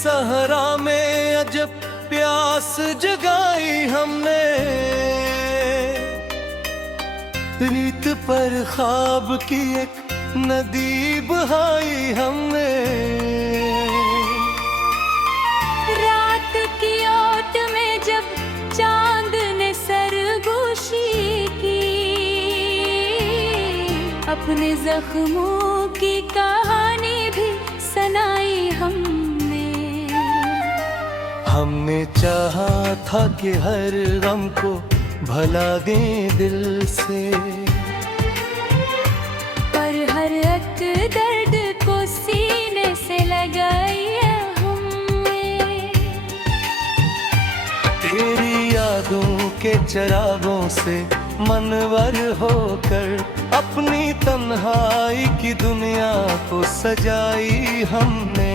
सहरा में अजब प्यास जगाई हमने, रीत पर ख्वाब की एक नदी बहाई हमने। रात की ओट में जब चांद ने सरगोशी की, अपने जख्मों की कहानी भी सुनाई हमने। हमने चाहा था कि हर गम को भला दें दिल से, पर हर एक दर्द को सीने से लगाया हमने। तेरी यादों के चरागों से मनवर होकर अपनी तन्हाई की दुनिया को सजाई हमने।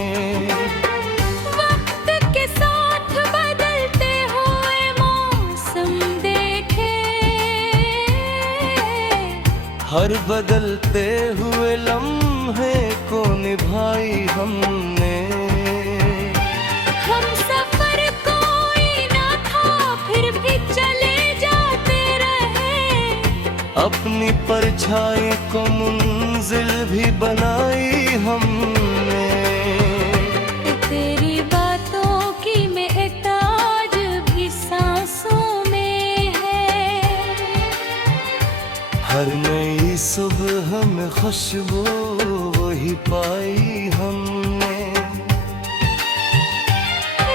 वक्त के साथ बदलते हुए मौसम देखे, हर बदलते हुए लम्हे को निभाई हमने। हम सफर कोई ना था फिर भी चले जाते रहे, अपनी परछाई को मंजिल भी बनाई हमने। तेरी बातों की महक आज भी सांसों में है, हर नई सुबह में खुशबू वही पाई हमने।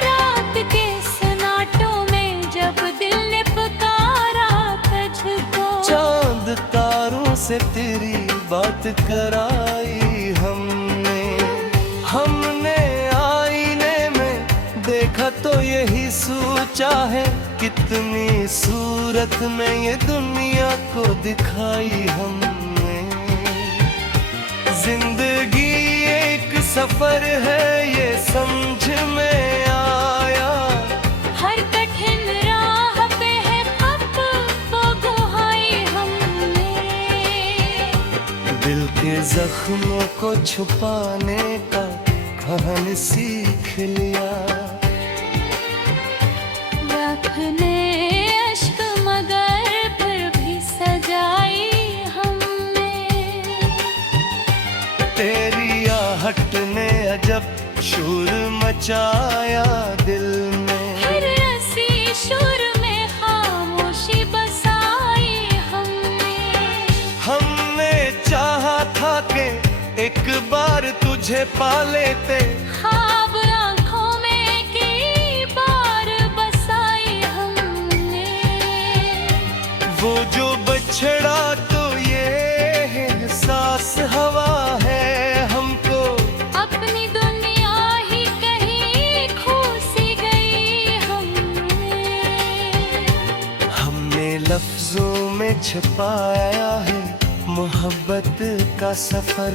रात के सन्नाटों में जब दिल ने पुकारा तुझको, चांद तारों से तेरी बात कराई हमने। हमने आईने में देखा तो यही सोचा है, कितनी सूरत में ये दुनिया को दिखाई हमने। जिंदगी एक सफर है ये समझ में आया, हर कठिन राह पे है खत वो दुहाई हमने। दिल के जख्मों को छुपाने का कहन सीख लिया। रखने अश्क मगर फिर भी सजाई हमने। तेरी आहट ने अजब शोर मचाया दिल में, फिर ऐसी शुर में खामोशी बसाई हमने। हमने चाहा था कि एक बार तुझे पा लेते, ख्वाब आँखों में कई बार बसाई हमने। वो जो बछड़ा तो ये एहसास हवा है हमको, अपनी दुनिया ही कहीं खो सी गई हमने। हमने लफ्जों में छिपाया है मोहब्बत का सफर,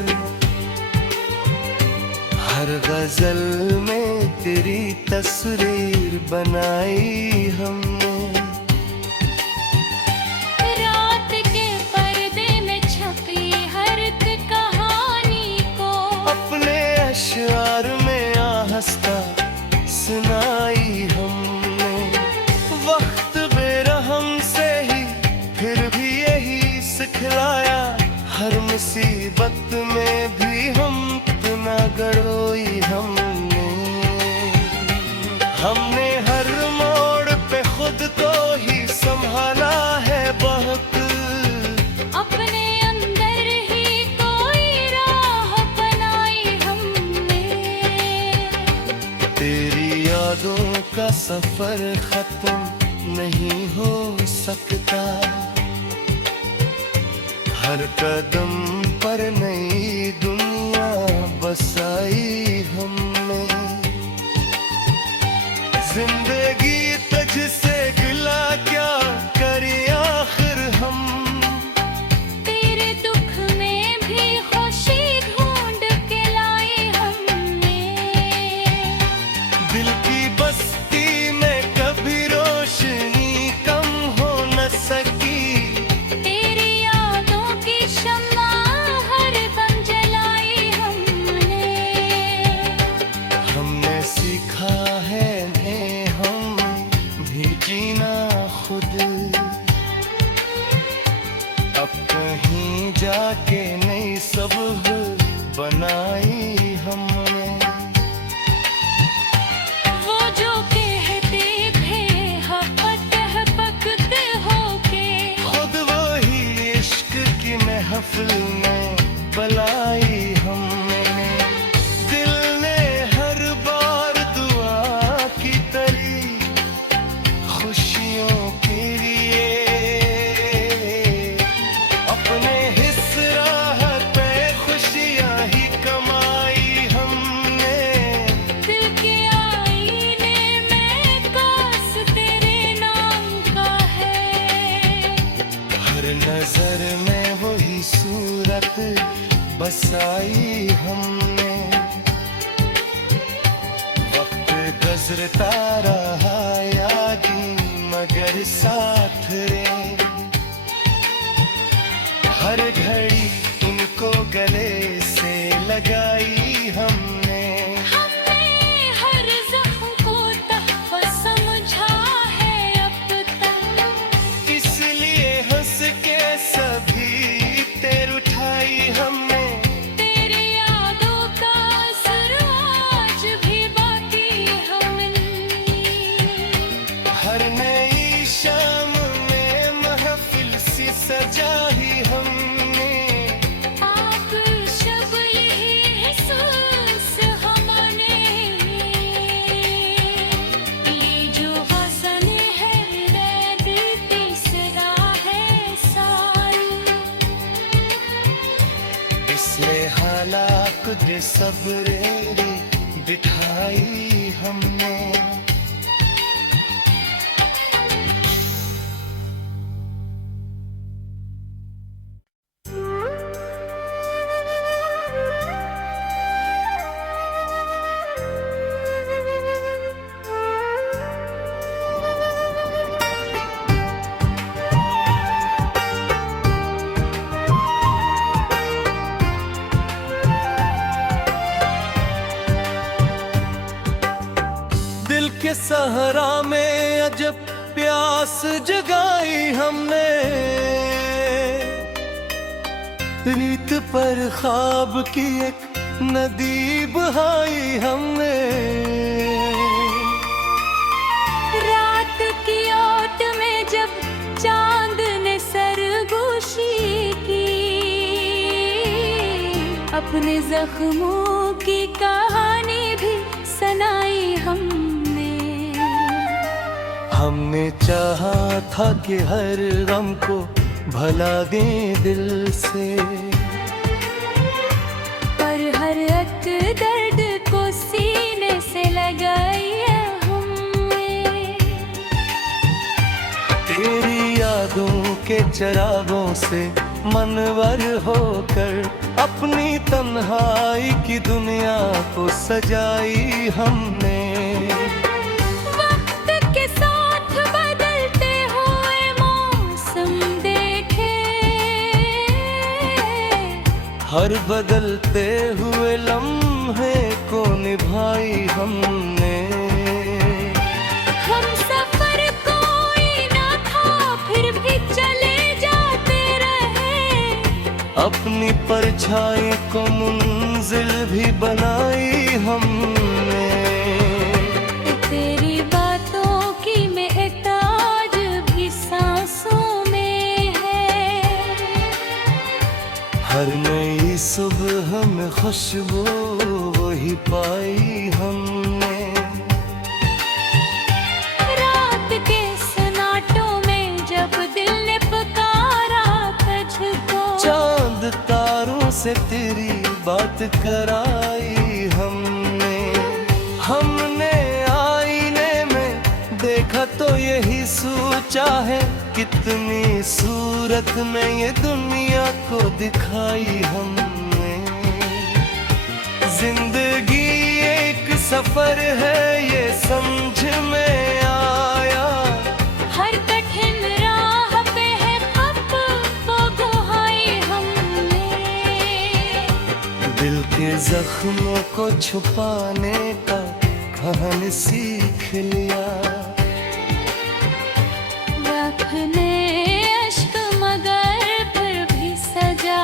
हर गजल में तेरी तस्वीर बनाई हमने। रात के पर्दे में छपी हर एक कहानी को, अपने अशआर में आहस्ता सुनाई हमने। वक्त बेरहम से ही फिर भी यही सिखलाया, हर मुसीबत में भी हम ना गड़ोई हमने। हमने हर मोड़ पे खुद को ही संभाला है बहुत, अपने अंदर ही कोई राह बनाई हमने। तेरी यादों का सफर खत्म नहीं हो सकता, हर कदम पर नई दुनिया बसाई हमने। जिंदगी तुझसे गिला क्या करे आखिर हम, तेरे दुख में भी खुशी ढूंढ के लाई हमने। दिल की बस्ती में कभी रोशनी कम हो न सकी, तेरी यादों की शम्मा हर दम जलाई हमने। जाके नई सुबह बनाई हमने। वो जो कहते थे हपत हपकते होके, खुद वही इश्क की महफिल में बुलाई हमने। दिल ने हर बार दुआ की तरी खुशियों के लिए, अपने हिस्स राहत पे खुशियां ही कमाई हमने। दिल के आईने में कास तेरे नाम का है। हर नजर में वही सूरत बसाई हमने। वक्त गुजरता रहा यादी मगर साथ रे, हर घड़ी इनको गले से लगाई हमने। हमने हर ज़ख्म को तहफ़्फ़ समझा है अब तक, इसलिए हंस के सभी तेर उठाई हमने। तेरी यादों का असर आज भी बाकी हमें। हर नई शाम में महफिल सी सजाई हमने। आप शब यही एहसास हमने, ये जो हसन है रैद तीसरा है साल। इसलिए हालात कुदरे सब्रे बिठाई हमने। दिल के सहरा में अजब प्यास जगाई हमने। रीत पर ख्वाब की एक नदी बहाई हमने। रात की ओट में जब चांद ने सरगोशी की, अपने जख्मों की कहानी भी सुनाई हमने। हमने चाहा था कि हर गम को भला दें दिल से, पर हर एक दर्द को सीने से लगाया हमने। तेरी यादों के चरागों से मनवर होकर अपनी तन्हाई की दुनिया को सजाई हमने। वक्त के साथ बदलते हुए मौसम देखे, हर बदलते हुए लम्हे को निभाई हमने। हम सफर कोई ना था फिर भी चले जाते रहे, अपनी परछाई को मंजिल भी बनाई हमने। तेरी बातों की महक आज भी सांसों में है। हर नई सुबह में खुशबू वही पाई हमने। रात के सन्नाटों में जब दिल ने पुकारा तुझको, चांद तारों से तेरी बात कराई हमने। हमने आईने में देखा तो यही सोचा है, कितनी सूरत में ये दुनिया को दिखाई हमने। जिंदगी एक सफर है ये समझ में आया, हर कठिन राह पे है खप वो दुहाई हमने। दिल के जख्मों को छुपाने का कहन सीख लिया। अपने अश्क मगर फिर भी सजा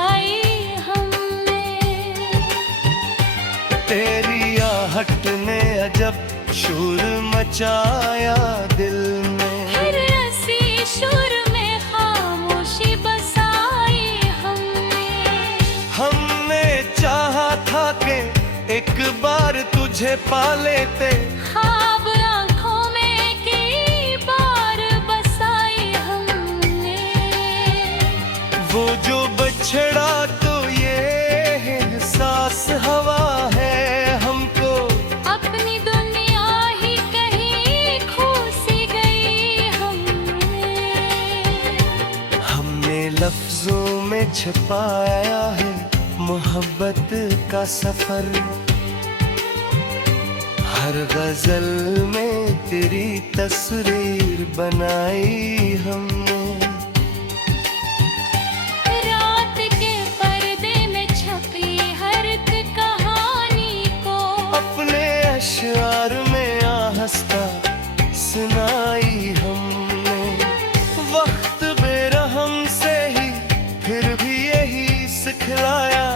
अजब शोर मचाया दिल में। हर ऐसी शोर में खामोशी बसाई हमने चाहा था कि एक बार तुझे पा लेते, ख्वाब आँखों में कई बार बसाई हमने। वो जो बछड़ा तो ये एहसास हवा है हमको, अपनी दुनिया ही कहीं खो सी गई हमने लफ्जों में छुपाया है मोहब्बत का सफर। हर गजल में तेरी तस्वीर बनाई हमने। रात के पर्दे में छपी हर एक कहानी को अपने अशआर में आहस्ता सुनाई हमने। वक्त बेरहम से ही फिर भी यही सिखलाया,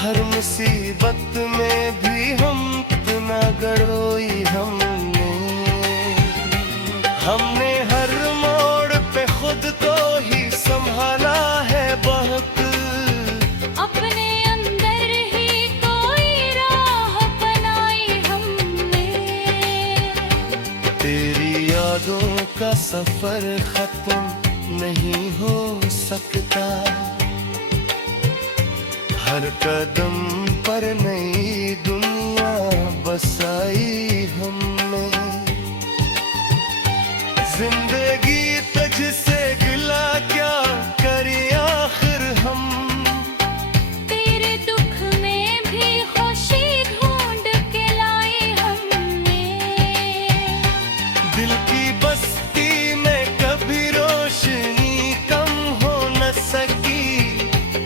हर मुसीबत में भी हम ना गड़ोई हमने हर मोड़ पे खुद को ही संभाला है बहुत, अपने अंदर ही कोई राह बनाई हमने। तेरी यादों का सफर खत्म नहीं हो सकता, हर कदम पर नई दुनिया बसाई हमने। जिंदगी तुझसे गिला क्या करे आखिर हम, तेरे दुख में भी खुशी ढूंढ के लाई हमने। दिल की बस्ती में कभी रोशनी कम हो न सकी,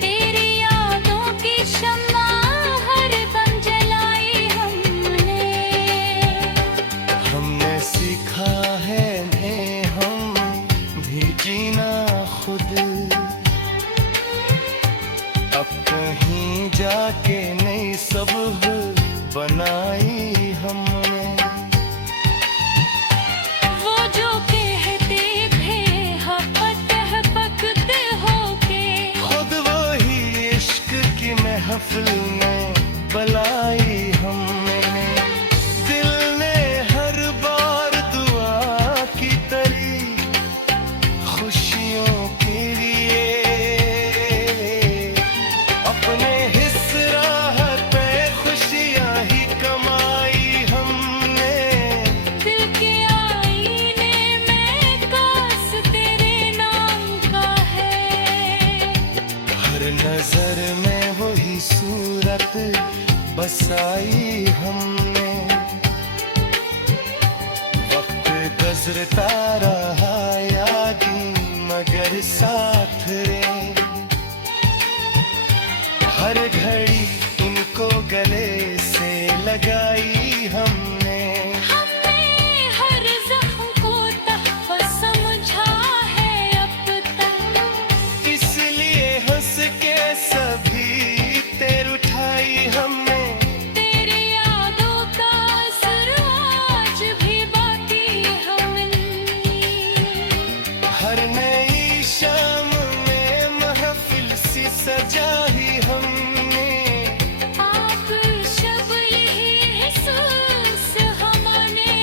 तेरी यादों की शम्मा हर दम जलाई हमने सीखा है ने हम भी जीना खुद, अब कहीं जाके नई सबह बनाई हमने। वो जो कहते थे हपतह पकते होके, खुद वही इश्क की महफिल में बुलाई हमने। दिल ने हर बार दुआ की तरी खुशियों के लिए, अपने हिस्स राह पे खुशियां ही कमाई हमने। दिल के आईने में कास तेरे नाम का है, हर नजर में वही सूरत बसाई हमने। वक्त गुजरता रहा यादी मगर साथ रे, हर घड़ी इनको गले से लगाई हमने। हमने हर जख्म को तहफ़्फ़ुज़ समझा है अब तक, इसलिए हंस के सभी तेर उठाई हमने। तेरी यादों का असर आज भी बाकी हमने। हर नई शाम में महफिल सी सजाई हमने। आप शब यही एहसास हमने,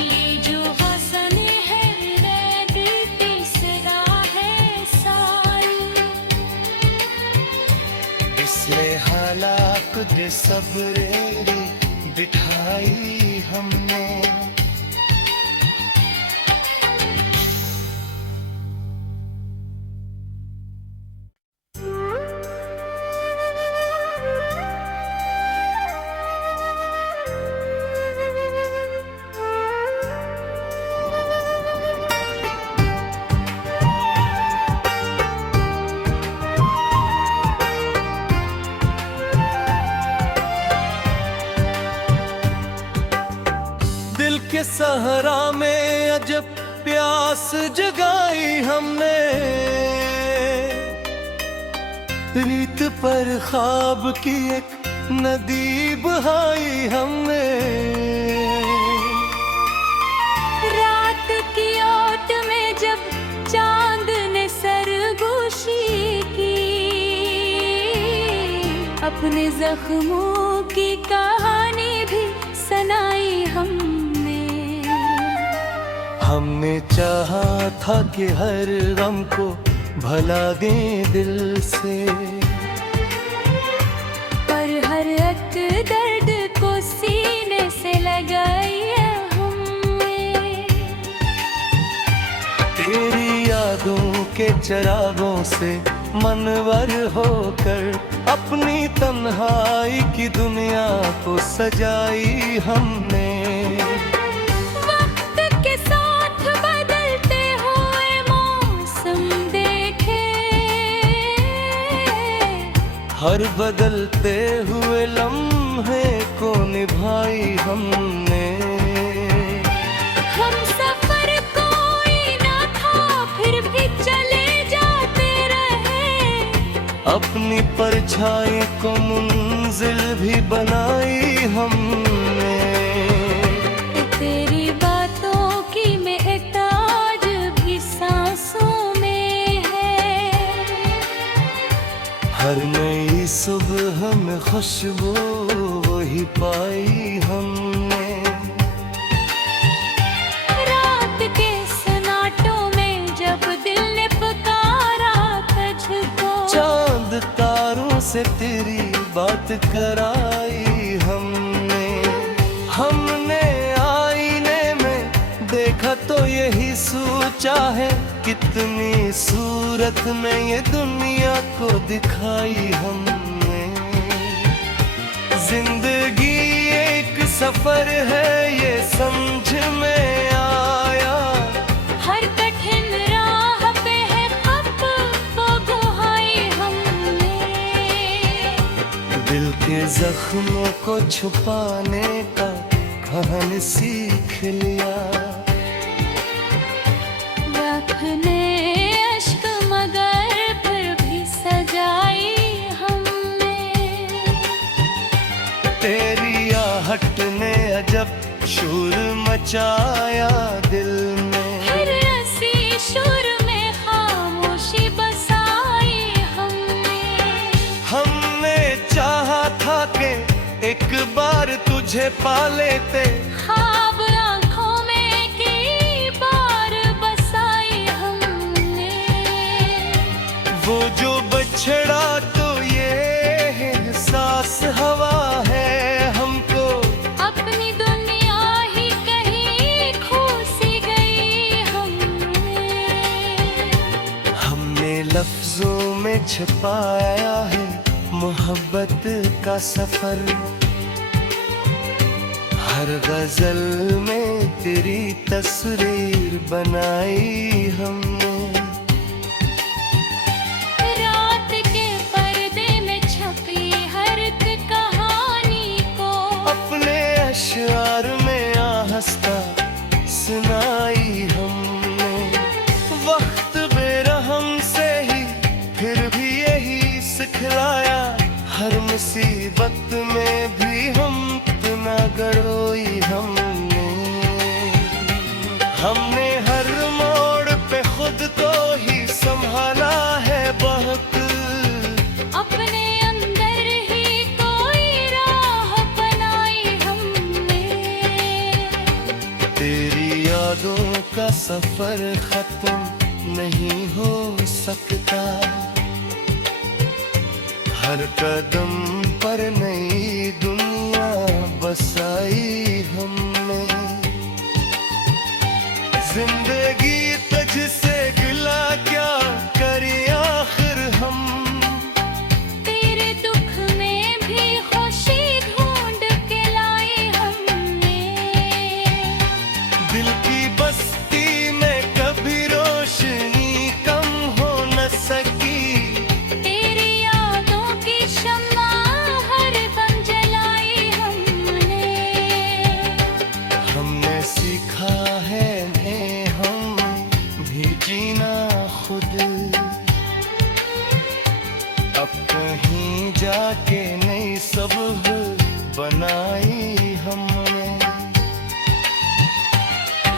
ये जो हसन है वैद तीसरा है साल। इसलिए हालात दे सब्रे बिठाई हमने। दिल के सहरा में अजब प्यास जगाई हमने। रीत पर ख्वाब की एक नदी बहाई हमने। रात की ओट में जब चांद ने सरगोशी की, अपने जख्मों की कहानी भी सुनाई हमने। हमने चाहा था कि हर गम को भला दें दिल से, पर हर एक दर्द को सीने से लगाया हमने। तेरी यादों के चरागों से मनवर होकर अपनी तन्हाई की दुनिया को सजाई हमने। वक्त के साथ बदलते हुए मौसम देखे, हर बदलते हुए लम्हे को निभाई हमने। हम सफर कोई ना था फिर भी चले जाते रहे, अपनी परछाई को मंजिल भी बनाई हमने। तेरी बातों की महक आज भी सांसों में है। हर नई सुबह में खुशबू वही पाई हमने। रात के सन्नाटों में जब दिल ने पुकारा तुझको, चांद तारों से तेरी बात कराई हमने। हमने आईने में देखा तो यही सोचा है, कितनी सूरत में ये दुनिया को दिखाई हमने। जिंदगी एक सफर है ये समझ में आया, हर कठिन राह पे है खप वो गुहाई हमने। दिल के जख्मों को छुपाने का कहन सीख लिया। रखने अश्क मगर फिर भी सजाई हमने। तेरी आहट ने अजब शोर मचाया दिल में। हर हंसी शुर में खामोशी बसाई हमने। हमने चाहा था कि एक बार तुझे पा लेते, ख्वाब आँखों में कई बार बसाई हमने। वो जो बछड़ा तो ये एहसास हवा है हमको। अपनी दुनिया ही कहीं खो सी गई हमने। हमने लफ्जों में छुपाया है मोहब्बत का सफर। हर गजल में तेरी तस्वीर बनाई हमने। रात के पर्दे में छपी हर एक कहानी को, अपने अशआर में आहस्ता सुनाई हमने। वक्त बेरहम से ही फिर भी यही सिखलाया, हर मुसीबत में भी हम ना गड़ोई हमने। हमने हर मोड़ पे खुद को ही संभाला है बहुत, अपने अंदर ही कोई राह बनाई हमने। तेरी यादों का सफर खत्म नहीं हो सकता, हर कदम पर नई दुनिया बसाई हमने। जिंदगी तुझसे गिला क्या करी आखिर हम, तेरे दुख में भी खुशी ढूंढ के लाई हमने। दिल की बस्ती में कभी रोशनी कम हो न सकी। तेरी यादों की शम्मा हर दम जलाई हमने। हमने सीखा है ने हम भी जीना खुद, अब कहीं जाके नहीं सो सुबह बनाई हमने।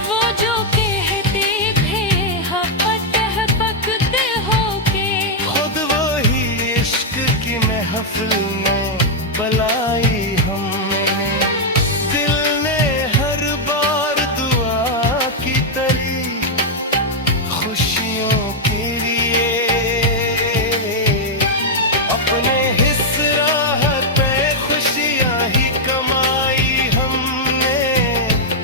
वो जो कहते थे हपत पकते होके, खुद वही इश्क की महफिल में बुलाई हमने। दिल ने हर बार दुआ की तरी खुशियों के लिए, अपने हिस्स राहते खुशियाँ ही कमाई हमने।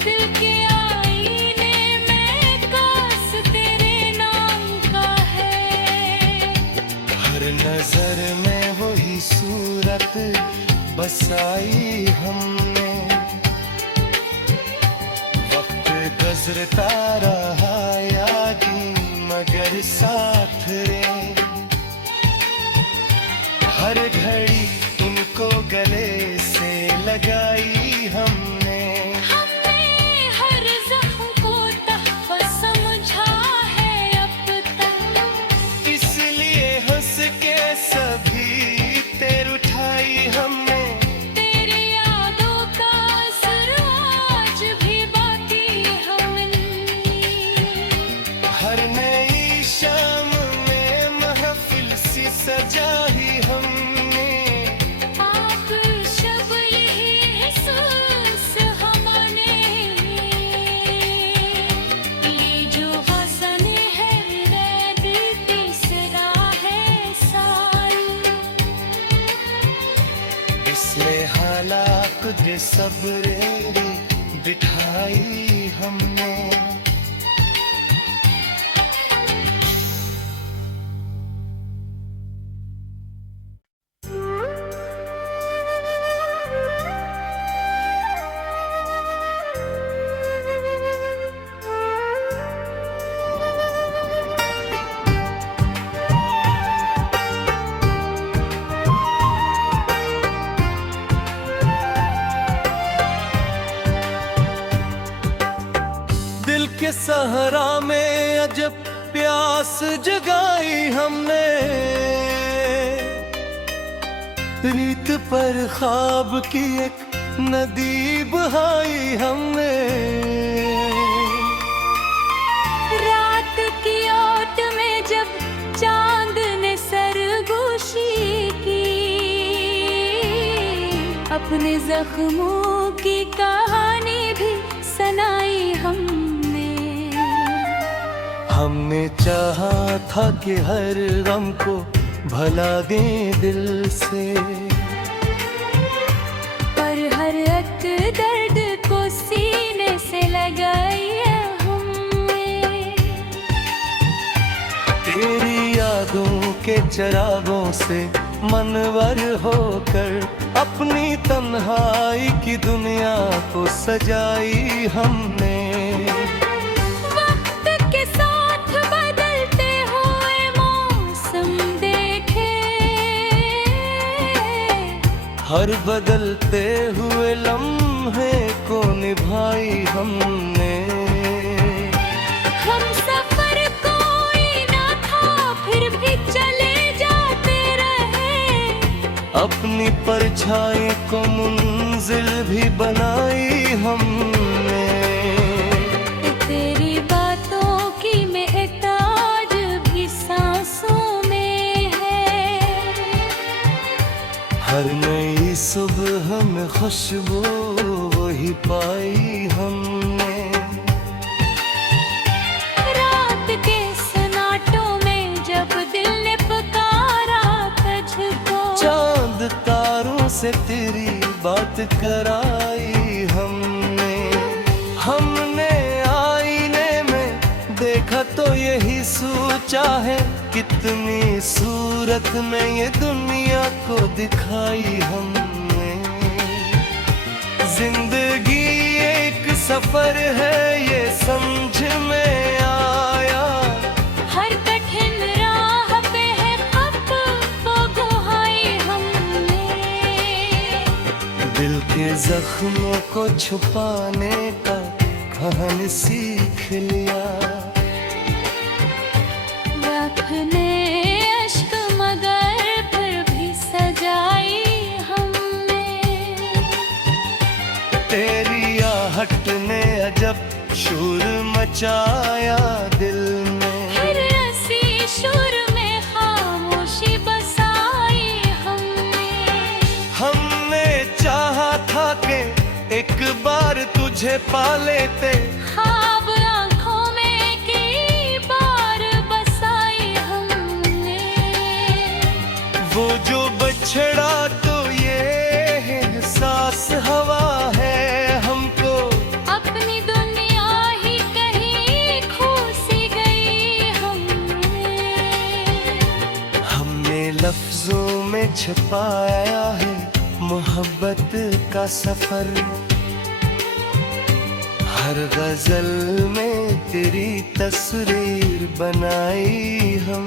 दिल के आईने में कास तेरे नाम का है। हर नजर में वही सूरत बसाई हमने। वक्त गुजरता रहा यादी मगर साथ रे, हर घड़ी इनको गले से लगाई हमने। हमने हर जख्म को तहफ़्फ़ुज़ समझा है अब तक, इसलिए हंस के सभी तेर उठाई हमने। तेरी यादों का असर आज भी बाकी हमने। हर नई शाम में महफिल सी सजाई हमने। आप शब यही एहसास हमने, ये जो हसन है रैद तीसरा है साल। इसलिए हालात कुदरे सब्र बिठाई हमने। दिल के सहरा में अजब प्यास जगाई हमने। रीत पर ख्वाब की एक नदी बहाई हमने। रात की ओट में जब चांद ने सरगोशी की, अपने जख्मों की कहानी भी सुनाई हमने। हमने चाहा था कि हर गम को भला दें दिल से, पर हर एक दर्द को सीने से लगाया हमने। तेरी यादों के चरागों से मनवर होकर अपनी तन्हाई की दुनिया को सजाई हमने। वक्त के साथ बदलते हुए मौसम देखे, हर बदलते हुए लम्हे को निभाई हमने। हम सफर कोई ना था फिर भी चले जाते रहे, अपनी परछाई को मंजिल भी बनाई हमने। तेरी बातों की महक आज भी सांसों में है। हर नई सुबह में खुशबू वही पाई हमने। रात के सन्नाटों में जब दिल ने पुकारा तुझको, चांद तारों से तेरी बात कराई हमने। हमने आईने में देखा तो यही सोचा है, कितनी सूरत में ये दुनिया को दिखाई हमने। जिंदगी एक सफर है ये समझ में आया, हर कठिन राह पे है खत वो गुहाई हमने। दिल के जख्मों को छुपाने का कहन सीख लिया। अपने अश्क मगर फिर भी सजाई हमने। अजब शोर मचाया दिल में। फिर ऐसी शुर में खामोशी बसाई हमने चाहा था कि एक बार तुझे पा लेते। ख्वाब आँखों में कई बार बसाई हमने। वो जो बछड़ा तो ये एहसास हवा है हमको। अपनी दुनिया ही कहीं खो सी गई हमने लफ्जों में छुपाया है मोहब्बत का सफर। हर गजल में तेरी तस्वीर बनाई हम।